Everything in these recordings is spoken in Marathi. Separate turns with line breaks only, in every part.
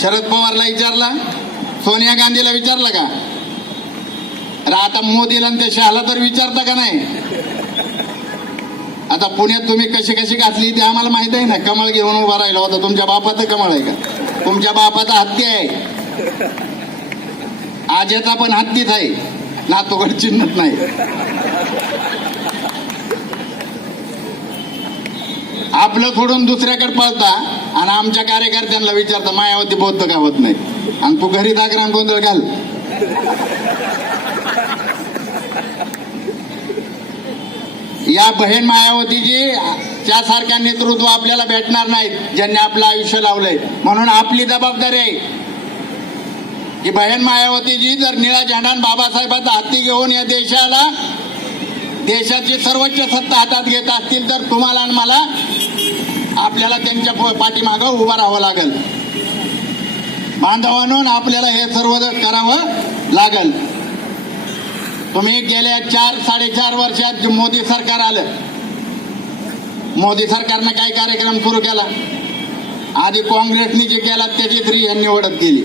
शरद पवारला विचारला सोनिया गांधीला विचारलं का? अरे आता मोदीला आणि त्या शहाला तर विचारता का नाही? आता पुण्यात तुम्ही कशी कशी घातली ते आम्हाला माहीत आहे ना. कमळ घेऊन उभा राहिला होता. तुमच्या बापाचं कमळ आहे का? तुमच्या बापाचा हत्ती आहे. आज्याचा पण हत्तीच आहे. नातोकड चिन्हत नाही. आपलं सोडून दुसऱ्याकडे पळता आणि आमच्या कार्यकर्त्यांना विचारता मायावती बौद्ध का होत नाही? आणि तू घरी जागरण गोंधळ घाल. या बहीण मायावतीची त्यासारख्या नेतृत्व आपल्याला भेटणार नाहीत ज्यांनी आपलं आयुष्य लावलंय. म्हणून आपली जबाबदारी आहे. की बहीण मायावतीजी जर निळा झेंडा बाबासाहेबांचा हाती घेऊन या देशाला देशाची सर्वोच्च सत्ता हातात घेत असतील तर तुम्हाला आणि मला आपल्याला त्यांच्या प- पाठीमागं उभं राहावं लागेल. बांधवांनो आपल्याला हे सर्व करावं लागेल. तुम्ही गेल्या चार साडेचार वर्षात जे मोदी सरकार आलं मोदी सरकारनं काय कार्यक्रम सुरू केला? आधी काँग्रेसने जे केला त्याची स्त्री यांनी ओढत गेली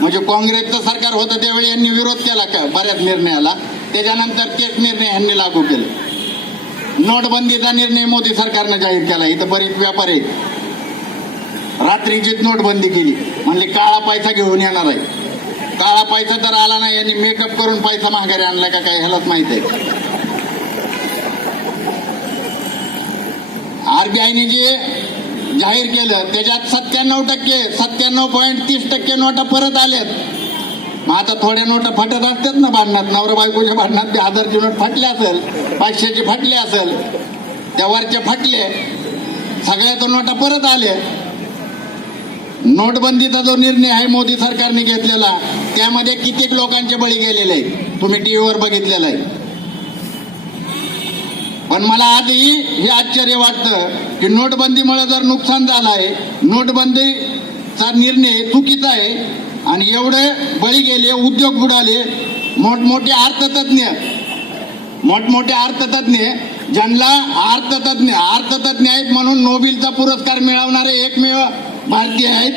म्हणजे काँग्रेसचं सरकार होतं त्यावेळी यांनी विरोध केला का? बऱ्याच निर्णयाला. त्याच्यानंतर तेच निर्णय यांनी लागू केले. नोटबंदीचा निर्णय मोदी सरकारनं जाहीर केला. इथं बरीच व्यापारी आहेत. रात्रीचीच नोटबंदी केली म्हणली काळा पैसा घेऊन येणार आहे. काळा पैसा तर आला नाही यांनी मेकअप करून पैसा माघारी आणला का काय ह्यालाच माहीत आहे. आरबीआयने जे जाहीर केलं त्याच्यात सत्त्याण्णव टक्के सत्त्याण्णव पॉईंट तीस टक्के नोटा परत आल्यात. मग आता थोड्या नोटा फाटत असतात ना भांडणात. नवरा बायकोच्या भांडणात ते हजारची नोट फाटली असेल पाचशेची फाटली असेल त्या वरच्या फाटले सगळ्या तो नोटा परत आल्या. नोटबंदीचा जो निर्णय आहे मोदी सरकारने घेतलेला त्यामध्ये कित्येक लोकांचे बळी गेलेले आहेत. तुम्ही टीव्हीवर बघितलेलं आहे. पण मला आजही हे आश्चर्य वाटतं की नोटबंदीमुळे जर नुकसान झालं आहे नोटबंदीचा निर्णय चुकीचा आहे आणि एवढे बळी गेले उद्योग बुडाले. मोठमोठे अर्थतज्ञ मोठमोठे अर्थतज्ञ ज्यांना अर्थतज्ञ अर्थतज्ञ आहेत म्हणून नोबेलचा पुरस्कार मिळवणारे एकमेव भारतीय आहेत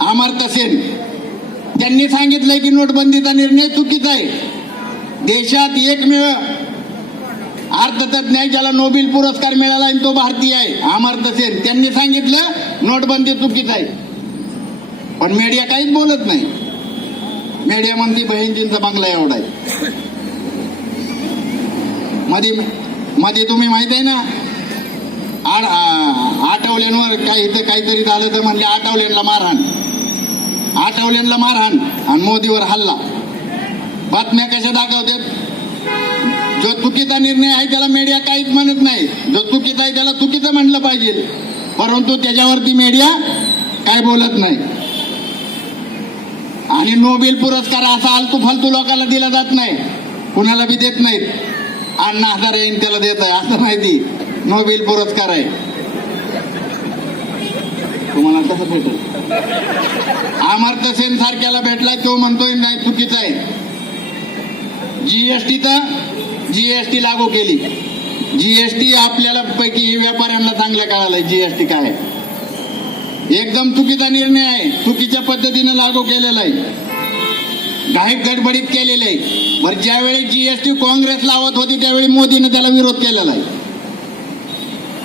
अमर्त्य सेन. त्यांनी सांगितलंय की नोटबंदीचा निर्णय चुकीचा आहे. देशात एकमेव अर्थतज्ञ आहे ज्याला नोबेल पुरस्कार मिळाला आणि तो भारतीय आहे अमर्त्य सेन. त्यांनी सांगितलं नोटबंदी चुकीचं आहे. पण मीडिया काहीच बोलत नाही. मीडिया म्हणते बहिणजींचा बंगला एवढा आहे. मध्ये मध्ये तुम्ही माहीत आहे ना आड आठवल्यांवर काही इथं काहीतरी झालं तर म्हणले आठवल्यांना मारहाण. आठवल्यांना मारहाण आणि मोदीवर हल्ला. बातम्या कशा दाखवतात? जो चुकीचा निर्णय आहे त्याला मीडिया काहीच म्हणत नाही. जो चुकीचा आहे त्याला चुकीचं म्हणलं पाहिजे. परंतु त्याच्यावरती मीडिया काय बोलत नाही. आणि नोबेल पुरस्कार असा आलतू फालतू लोकांना दिला जात नाही. कुणाला बी देत नाहीत. अण्णा हजारे येईन त्याला देत आहे असं माहिती नोबेल पुरस्कार आहे. तुम्हाला कसं भेटल? अमर्त्य सेन सारख्याला भेटलाय तो म्हणतोय नाही चुकीचा आहे. जीएसटी तर जीएसटी लागू केली. जीएसटी आपल्याला पैकी व्यापाऱ्यांना चांगलं कळालंय जीएसटी काय आहे. एकदम चुकीचा निर्णय आहे. चुकीच्या पद्धतीनं लागू केलेला आहे. घाईत गडबडीत केलेलं आहे. बरं ज्यावेळी जीएसटी काँग्रेस लावत होती त्यावेळी मोदीनं त्याला विरोध केलेला आहे.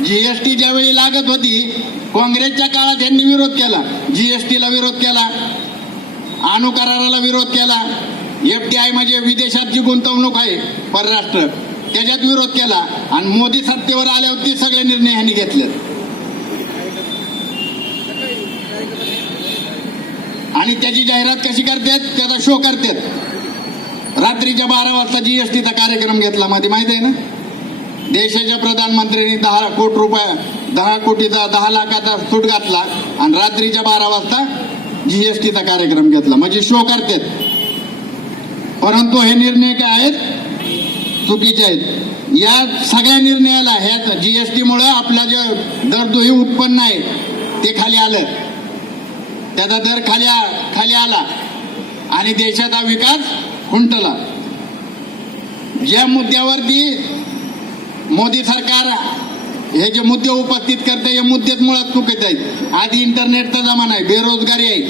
जीएसटी ज्यावेळी लागत होती काँग्रेसच्या काळात यांनी विरोध केला. जीएसटीला विरोध केला. अणुकराराला विरोध केला. एफ टी आय म्हणजे विदेशात जी गुंतवणूक आहे परराष्ट्र. त्याच्यात विरोध केला. आणि मोदी सत्तेवर आल्यावर ते सगळे निर्णय यांनी घेतले आणि त्याची जाहिरात कशी करतात त्याचा शो करतात. रात्रीच्या बारा वाजता जीएसटीचा कार्यक्रम घेतला मध्ये माहिती आहे ना? देशाच्या प्रधानमंत्र्यांनी दहा कोटी रुपया दहा कोटीचा दहा लाखाचा सूट घातला आणि रात्रीच्या बारा वाजता जीएसटीचा कार्यक्रम घेतला. म्हणजे शो करतात. परंतु हे निर्णय काय आहेत? चुकीचे आहेत. या सगळ्या निर्णयाला ह्या जीएसटी मुळे आपला जे दरदोही उत्पन्न आहे ते खाली आलं. त्याचा दर खाली खाली आला आणि देशाचा विकास खुंटला. ज्या मुद्द्यावरती मोदी सरकार हे जे मुद्दे उपस्थित करते हे मुद्द्यात मुळात चुकत आहेत आधी इंटरनेटचा जमाना आहे बेरोजगारी आहे.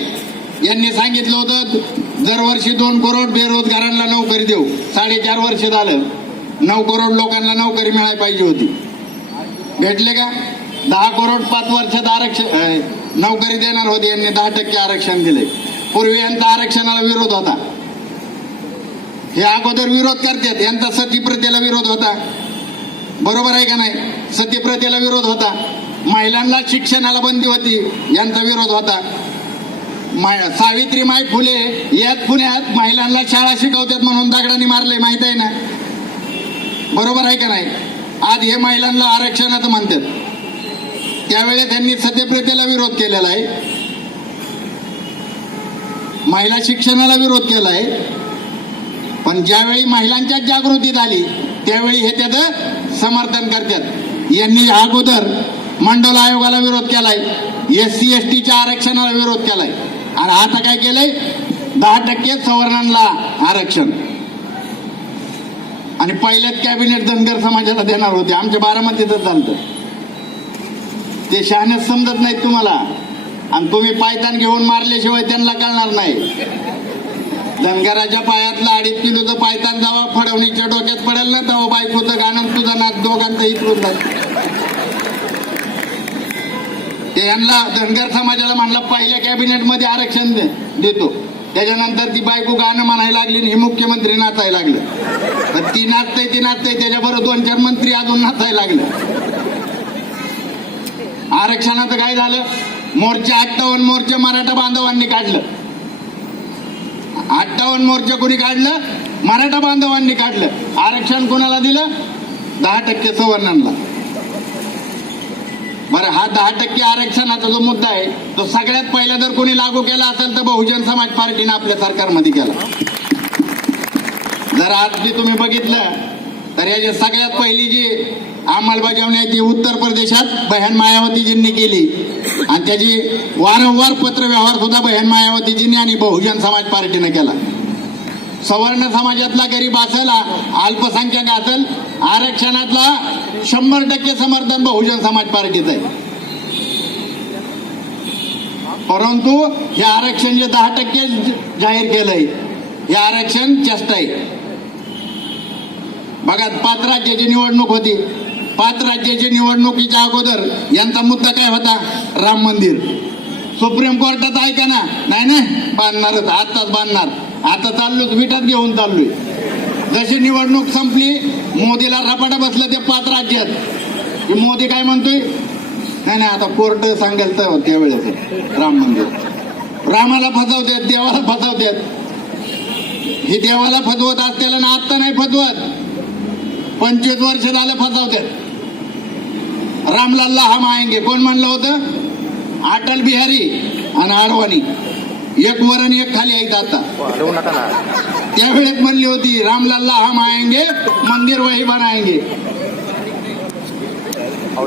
यांनी सांगितलं होतं दरवर्षी दोन करोड बेरोजगारांना नोकरी देऊ. साडेचार वर्ष झालं नऊ करोड लोकांना नोकरी मिळायला पाहिजे होती. भेटले का? दहा करोड पाच वर्षात आरक्षण नोकरी देणार होते यांनी दहा टक्के आरक्षण दिले पूर्वी यांचा आरक्षणाला विरोध होता. हे अगोदर विरोध करतात. यांचा सतीप्रथेला विरोध होता. बरोबर आहे का नाही? सतीप्रथेला विरोध होता. महिलांना शिक्षणाला बंदी होती. यांचा विरोध होता. मा- सावित्रीमाई फुले याच पुण्यात महिलांना शाळा शिकवतात म्हणून दगडाने मारले माहीत आहे ना? बरोबर आहे का नाही? आज हे महिलांना आरक्षणाचं म्हणतात. त्यावेळेस त्यांनी सत्यप्रथेला विरोध केलेला आहे. महिला शिक्षणाला विरोध केला आहे पण ज्यावेळी महिलांच्या जागृती झाली त्यावेळी हे त्याचं समर्थन करतात. यांनी अगोदर मंडल आयोगाला विरोध केलाय एस सी एस टीच्या आरक्षणाला विरोध केलाय. आणि आता काय केलंय? दहा टक्के सवर्णांना आरक्षण. आणि पहिल्याच कॅबिनेट धनगर समाजाला देणार होते. आमच्या बारामतीतच चालतं ते शहाण्यात समजत नाहीत तुम्हाला. आणि तुम्ही पायतान घेऊन मारल्याशिवाय त्यांना कळणार नाही. धनगराच्या पायातलं अडीच किलोचं पायतान जावा फडवणीच्या डोक्यात पडेल ना तेव्हा बायकोचं गाणं तुझं नाच दोघांचं इथून ते यांना धनगर समाजाला म्हणला पहिल्या कॅबिनेटमध्ये आरक्षण दे- देतो. त्याच्यानंतर ती बायको गाणं म्हणायला लागली आणि हे मुख्यमंत्री नाचायला लागलं. तर ती नाचते ती नाचते त्याच्याबरोबर दोन चार मंत्री अजून नाचायला लागले. आरक्षणाचं काय झालं? मोर्चा अठ्ठावन्न मोर्चा मराठा बांधवांनी काढलं. अठ्ठावन्न मोर्चा कोणी काढलं? मराठा बांधवांनी काढलं. आरक्षण कोणाला दिलं? दहा टक्के सवर्णांना बरं हा दहा टक्के आरक्षणाचा जो मुद्दा आहे तो सगळ्यात पहिला जर कोणी लागू केला असेल तर बहुजन समाज पार्टीनं आपल्या सरकारमध्ये केला. जर आज जे तुम्ही बघितलं तर याची सगळ्यात पहिली जी अंमलबजावणी आहे ती उत्तर प्रदेशात बहन मायावतीजींनी केली. आणि त्याची वारंवार पत्रव्यवहार सुद्धा बहन मायावतीजींनी आणि बहुजन समाज पार्टीने केला. सवर्ण समाजातला गरीब असेल अल्पसंख्याक असेल आरक्षणातला शंभर टक्के समर्थन बहुजन समाज पार्टीचं आहे. परंतु हे आरक्षण जे दहा टक्के जाहीर केलंय हे आरक्षण चेष्ट आहे. बघा पाच राज्याची निवडणूक होती पाच राज्याच्या निवडणुकीच्या अगोदर यांचा मुद्दा काय होता? राम मंदिर. सुप्रीम कोर्टात ऐका ना? नाही ना बांधणारच. आताच बांधणार. आता चाललोच. विटात घेऊन चाललोय. जशी निवडणूक संपली मोदीला रपाटा बसलं ते पाच राज्यात. की मोदी काय म्हणतोय? नाही नाही. आता कोर्ट सांगेल तर त्यावेळेस. राम मंदिर. रामाला फसवतात देवाला फसवतात हे देवाला फसवत असतेला ना आत्ता नाही फसवत. पंचवीस वर्ष झालं फसवतात. रामलाल्ला हम आएंगे कोण म्हणलं होतं? अटल बिहारी आणि आडवाणी एक वर आणि एक खाली आहेत आता. त्यावेळेस म्हणली होती रामलाल्ला हम आएंगे मंदिर वही बनाएंगे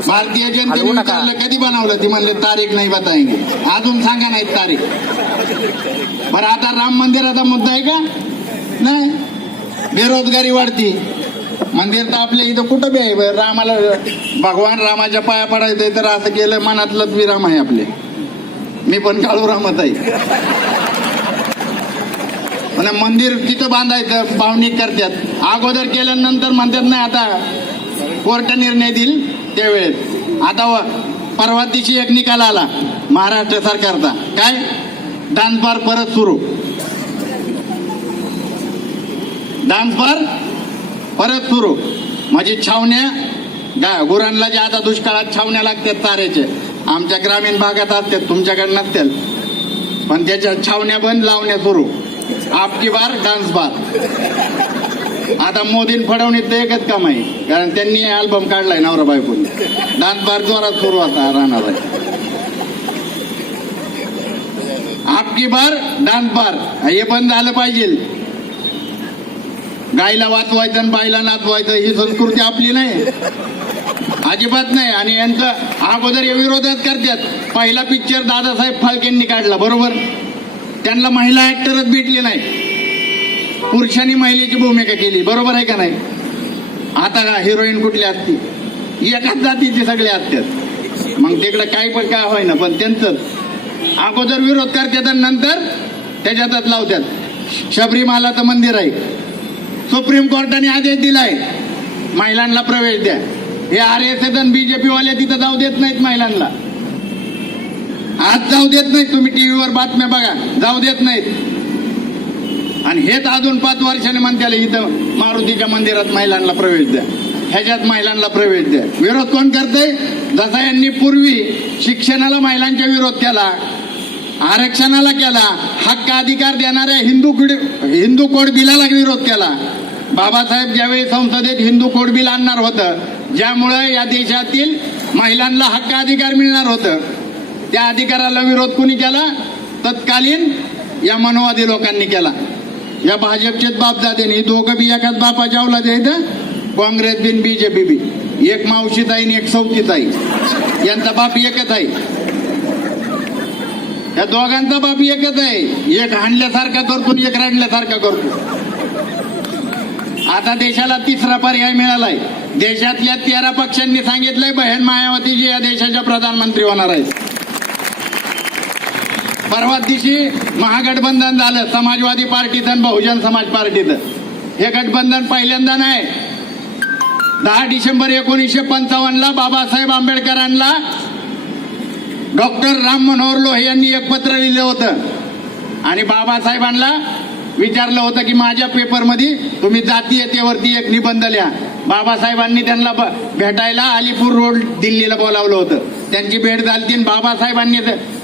भारतीय जनतेने विचारलं कधी बनवलं? ती म्हणले तारीख नाही बताएंगे अजून सांगा नाही तारीख. बरं आता राम मंदिराचा मुद्दा आहे का? नाही. बेरोजगारी वाढती. मंदिर तर आपल्या इथं कुठं बी आहे बरं, रामाला भगवान रामाच्या पाया पडायचं तर असं केलं मनातलंच विराम आहे आपले. मी पण काळू रामत आहे. म्हणजे मंदिर तिथं बांधायचं भावनिक करतात. अगोदर केल्यानंतर म्हणतात नाही आता कोर्ट निर्णय देईल त्यावेळेस. आता परवा दिवशी एक निकाल आला महाराष्ट्र सरकारचा. काय? डान्स बार परत सुरू. डान्स बार परत सुरू. माझी छावण्या गा गुरांना जे आता दुष्काळात छावण्या लागतात तारेचे आमच्या ग्रामीण भागात असतात तुमच्याकडे नसतील. पण त्याच्या छावण्या बंद लावण्या सुरू. आपकी बार डान्स बार. आता मोदीन फडवणीत एकच काम आहे कारण त्यांनी अल्बम काढलाय नवरा बायकोने. डान्स बार जोरात सुरू आता राहणार आहे. आपकी बार डान्स बार. हे बंद झालं पाहिजे. गायला वाचवायचं आणि बायला नाचवायचं ही संस्कृती आपली नाही. अजिबात नाही. आणि यांचं अगोदर या विरोधात करतात. पहिला पिक्चर दादासाहेब फाळकेंनी काढला बरोबर? त्यांना महिला ऍक्टरच भेटली नाही. पुरुषांनी महिलेची भूमिका केली बरोबर आहे का नाही? आता का हिरोईन कुठली असती एकाच जातीचे सगळे असतात. मग तिकडे काही पण काय होईना पण त्यांचं. अगोदर विरोध करतात आणि नंतर त्याच्यातच लावतात. शबरीमालाचं मंदिर आहे. सुप्रीम कोर्टाने आदेश दिलाय महिलांना प्रवेश द्या. हे आर एस एस आणि बीजेपी वाले तिथं जाऊ देत नाहीत महिलांना. आज जाऊ देत नाहीत तुम्ही टीव्हीवर बातम्या बघा जाऊ देत नाहीत. आणि हेच अजून पाच वर्षाने म्हणते इथं मारुतीच्या मंदिरात महिलांना प्रवेश द्या. ह्याच्यात महिलांना प्रवेश द्या. विरोध कोण करतंय? जसा यांनी पूर्वी शिक्षणाला महिलांचा विरोध केला आरक्षणाला केला हक्क अधिकार देणाऱ्या हिंदू हिंदू कोड बिलाला विरोध केला बाबासाहेब ज्यावेळी संसदेत हिंदू कोड बिल आणणार होतं ज्यामुळे या देशातील महिलांना हक्क अधिकार मिळणार होतं त्या अधिकाराला विरोध कुणी केला? तत्कालीन या मनोवादी लोकांनी केला. या भाजपचेच बाप जाते दोघं बी एकाच बापाच्या अवलाद आहेत काँग्रेस बिन बीजेपी बी एक मावशीत आहे एक सौतीत आई यांचा बाप एकच आहे. या दोघांचा बाप एकच आहे. एक हाणल्यासारखा करतो एक रांडल्यासारखा करतो. आता देशाला तिसरा पर्याय मिळालाय. देशातल्या तेरा पक्षांनी सांगितलंय बहन मायावती जी या देशाच्या प्रधानमंत्री होणार आहेत. परवा दिवशी महागठबंधन झालं समाजवादी पार्टीचं आणि बहुजन समाज पार्टीचं. हे गठबंधन पहिल्यांदा नाही. दहा डिसेंबर एकोणीसशे पंचावन्नला बाबासाहेब आंबेडकरांना डॉक्टर राम मनोहर लोहे यांनी एक पत्र लिहिलं होतं. आणि बाबासाहेबांना विचारलं होतं की माझ्या पेपरमध्ये तुम्ही जातीयतेवरती एक निबंध लिहा. बाबासाहेबांनी त्यांना ब- भेटायला अलीपूर रोड दिल्लीला बोलावलं होतं. त्यांची भेट झाली आणि बाबासाहेबांनी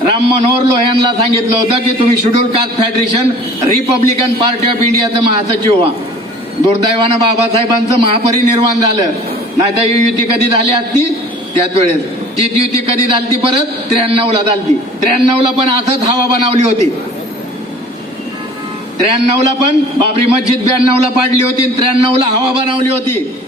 राम मनोहर लोह्यांना सांगितलं होतं की तुम्ही schedule caste federation republican party of इंडियाचं महासचिव व्हा. दुर्दैवानं बाबासाहेबांचं महापरिनिर्वाण झालं. नाही तर युती कधी झाली असती? त्याच वेळेस. ती युती कधी झाली परत? त्र्याण्णवला झाली त्र्याण्णवला पण असंच हवा बनवली होती. त्र्याण्णवला पण बाबरी मस्जिद ब्याण्णवला पाडली होती त्र्याण्णवला हवा बनवली होती.